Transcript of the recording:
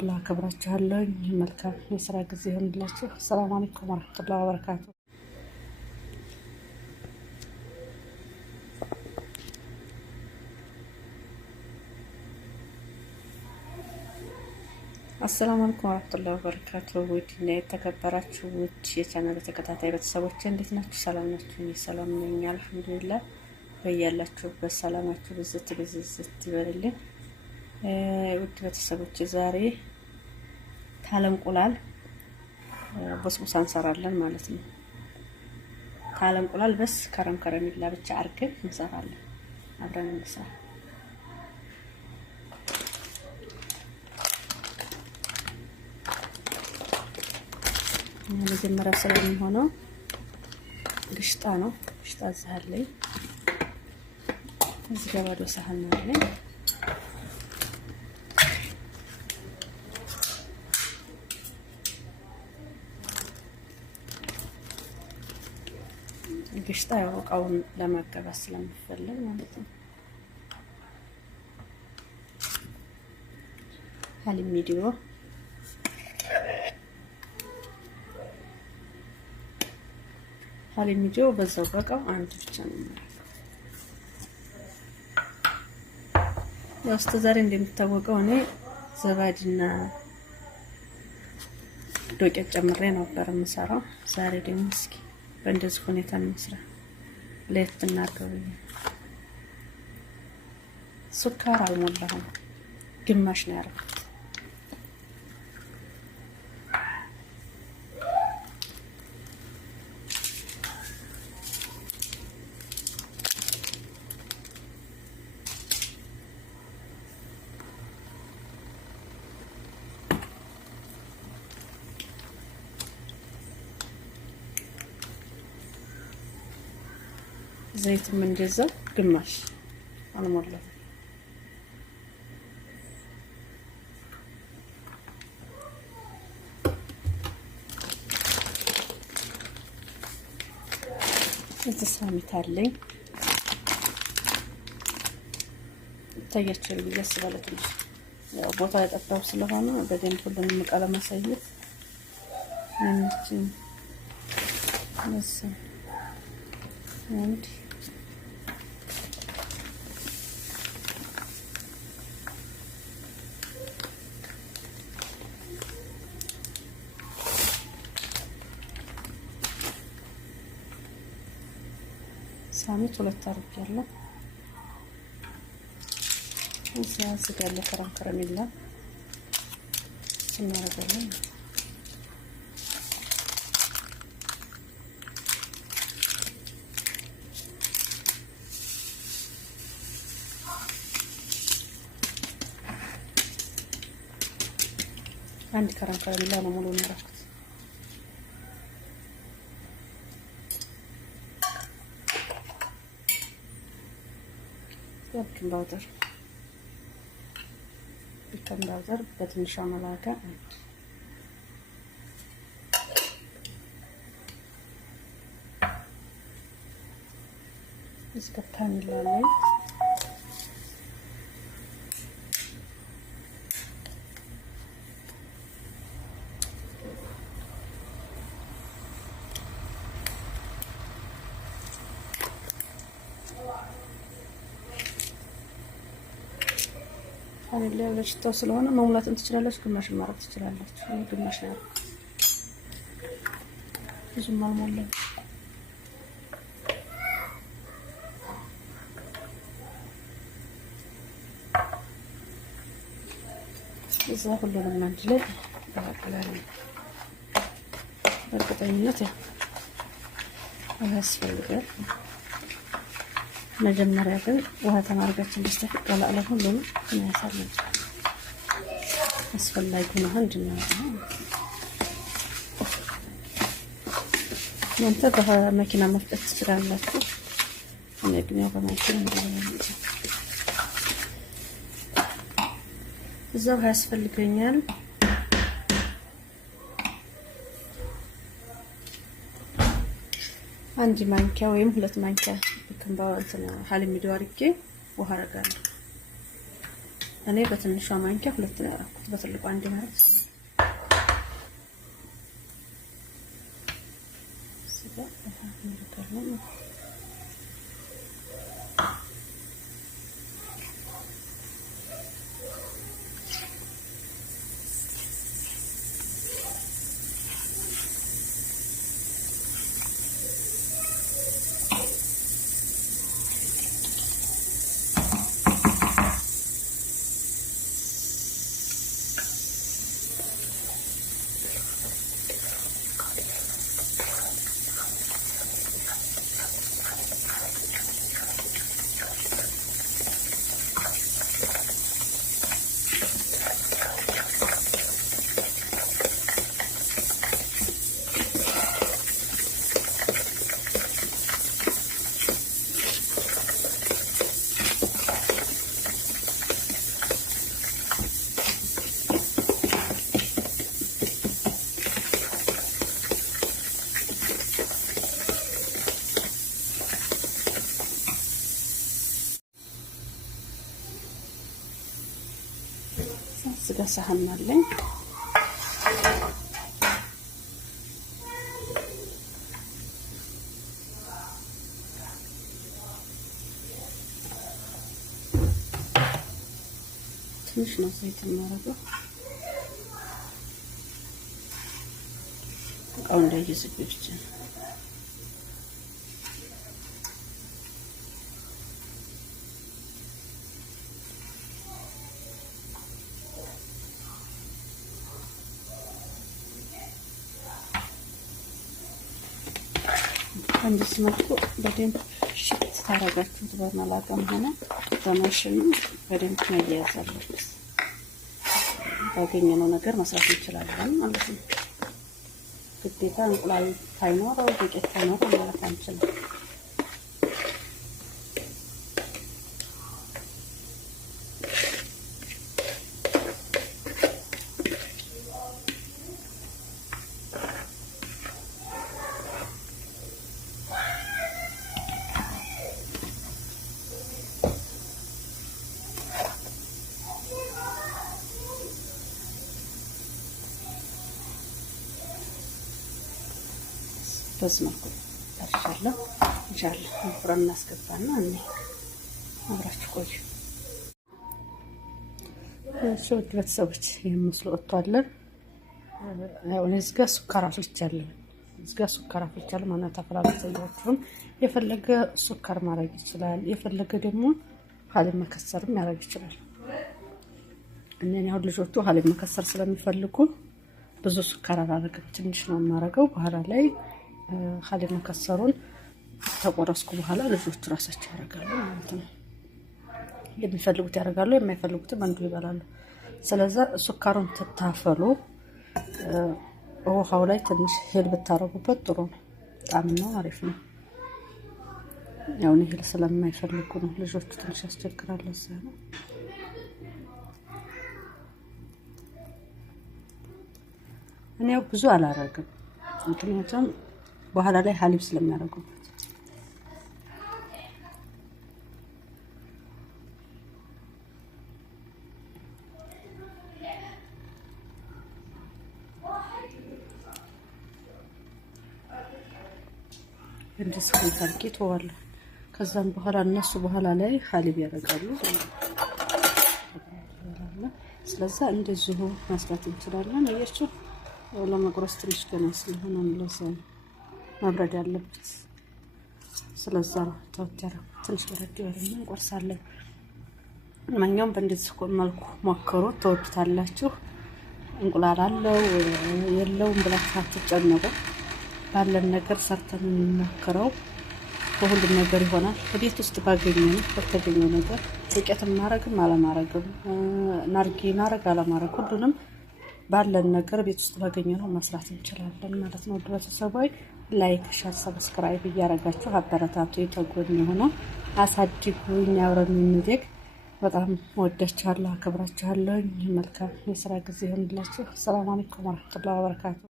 الله كبرتشهلو ملكم يسرا غزيهم لله. السلام عليكم ورحمة الله وبركاته. السلام عليكم ورحمة الله وبركاته. ودي تكبراتشو ودي يتعنا بتكتاتي بتسويتشن ديت ناتشو سلام ناتشو سلام نيني الحمد لله. ويالاتشو بسلاماتشو بزت بللي. ودي بتسويتش زاري تعلم قلال بس انسرالن ማለት ነው تعلم قلال بس كرم ይላ ብቻ አርገን እንሰራለን አብረን እንሰራ መጀመሪያ ስለሚሆነው ግሽጣ ነው ግሽጣ ዘሃለኝ እዚህ ጋር ወደ ሳህን አለኝ ግሽጣ ያወቃውን ለማገባስ ስለምፈልግ ማለት ነው ሀሊሚዲዮ በዛው በቃው አንድ ብቻ ነው ያው ዛሬ እንደምታወቀው እኔ ዘባድና ዶቄት ጨምሬ ነበር የምሰራው ዛሬ ደግሞ እስኪ በእንደዚህ ሁኔታ እንስራ ለየት እናድርገው ሱካር አልሞላሁም ግማሽ ነው ያደረኩት ዘይት እንደዛ ግማሽ አልሞላው እተሳሚታለኝ ታያችሁ ይያስባለት ነው ያው ቦታ ያጠፋው ስለሆነ በደንብ ሁሉንም ቀለም ማሳየት and ሳሚት ሁለት አርጋለሁ እዚያ ስጋለ ከረሚላ እናደርጋለን አንድ ከረሚላ ነው ሙሉ ነው ቤኪንግ ፓውደር በትንሿ መላጋ እስከታሚላላይ አለ ለሽታው ስለሆነ መሙላትን ትችላላችሁ ግማሽ ማድረግ ትችላላችሁ ግማሽ ነው ብዙም አልሞላም እዛ ሁሉንም አንድ ላይ አቀላቅላለሁ በእርግጠኝነት ያስፈልጋል መጀመሪያ ግን ውሃ ተማርጋችን እንድስተፍቅ ቀላቅለ ሁሉንም እናያሳለን አስፈላጊ ነው እንድናወጣ እናንተ በመኪና መፍጨት ትችላላችሁ እኔ ግን ያው በማሽን እንደምንጭ እዛው ያስፈልገኛል አንድ ማንኪያ ወይም ሁለት ማንኪያ ቤኪንግ ፓውደር ሀሊሚዲዮ አድርጌ ውሃ አደርጋለሁ እኔ በትንሿ ማንኪያ 2 ነው ያደረኩት፣ በትልቁ አንድ ማለት ነው። ስጋ ሳህን አለኝ። ትንሽ ነው ዘይት የማደርገው እቃው እንዳይዝብኝ ብቻ ነው። እንደዚህ መልኩ በደንብ ሽት ታረጋችሁት በመላቀም ሆነ በማሽኑ በደንብ መያያዝ አለበት። ባገኘነው ነገር መስራት እንችላለን ማለት ነው። ግዴታ እንቁላል ሳይኖረው ዱቄት ሳይኖረው ማለት አንችልም። በዚህ መልኩ ጨርሻለሁ። ኢንሻአላህ ፍረን እናስገባና አብራችሁ ቆዩ። ውድ ቤተሰቦች የምስሉ ወጥቷል። ያው እዚህ ጋር ሱካር አፍልቻለሁ። እዚህ ጋር ሱካር አፍልቻለሁ ማለት አፈላልቻለሁ። የፈለገ ሱካር ማድረግ ይችላል፣ የፈለገ ደግሞ ሀሊብ መከሰርም ማድረግ ይችላል። እኔ አሁን ልጆቹ ሀሊብ መከሰር ስለሚፈልጉ ብዙ ሱካር አላደርግም፣ ትንሽ ነው የማደርገው። በኋላ ላይ ሀሊብ መከሰሩን ተቆረስኩ በኋላ ልጆቹ ራሳቸው ያደርጋሉ ማለት ነው። የሚፈልጉት ያደርጋሉ፣ የማይፈልጉትም አንዱ ይበላሉ። ስለዚህ ሱካሩን ተታፈሉ ውሃው ላይ ትንሽ ሄል ብታረጉበት ጥሩ ነው። በጣም ነው አሪፍ ነው። ያው ሄል ስለማይፈልጉ ነው ልጆቹ ትንሽ ያስቸግራል። ለዛ ነው እኔ ብዙ አላረግም፣ ምክንያቱም በኋላ ላይ ሀሊብ ስለሚያደርጉበት። እንደዚህ ታርጌ ተዋለሁ። ከዛም በኋላ እነሱ በኋላ ላይ ሀሊብ ያደርጋሉ። ስለዚህ እንደዚሁ መስራት እንችላለን። አያችሁ ለመቁረስ ትንሽ ገና ስለሆነ ለዛ መብረድ ያለበት። ስለዛ ተወተረ ትንሽ በረድ ይበልና እንቆርሳለን። ማንኛውም በእንደዚህ መልኩ ሞክሩ፣ ተወዱታላችሁ። እንቁላል አለው የለውም ብላችሁ አትጨነቁ። ባለን ነገር ሰርተን እንሞክረው። በሁሉም ነገር ይሆናል። በቤት ውስጥ ባገኘው በተገኘው ነገር ዱቄትም ማረግም አለማረግም ናርጊ ማረግ አለማረግ ሁሉንም ባለን ነገር ቤት ውስጥ ባገኘነው መስራት እንችላለን ማለት ነው። ቤተሰቦች ላይክ፣ ሼር፣ ሰብስክራይብ እያረጋችሁ አበረታቱ። የተጎን የሆነው አሳድጉኝ፣ አብረን እንደግ። በጣም ወዳችኋለሁ፣ አከብራችኋለሁ። መልካም የስራ ጊዜ ይሁንላችሁ። ሰላም አለይኩም ወራህመቱላሂ ወበረካቱ።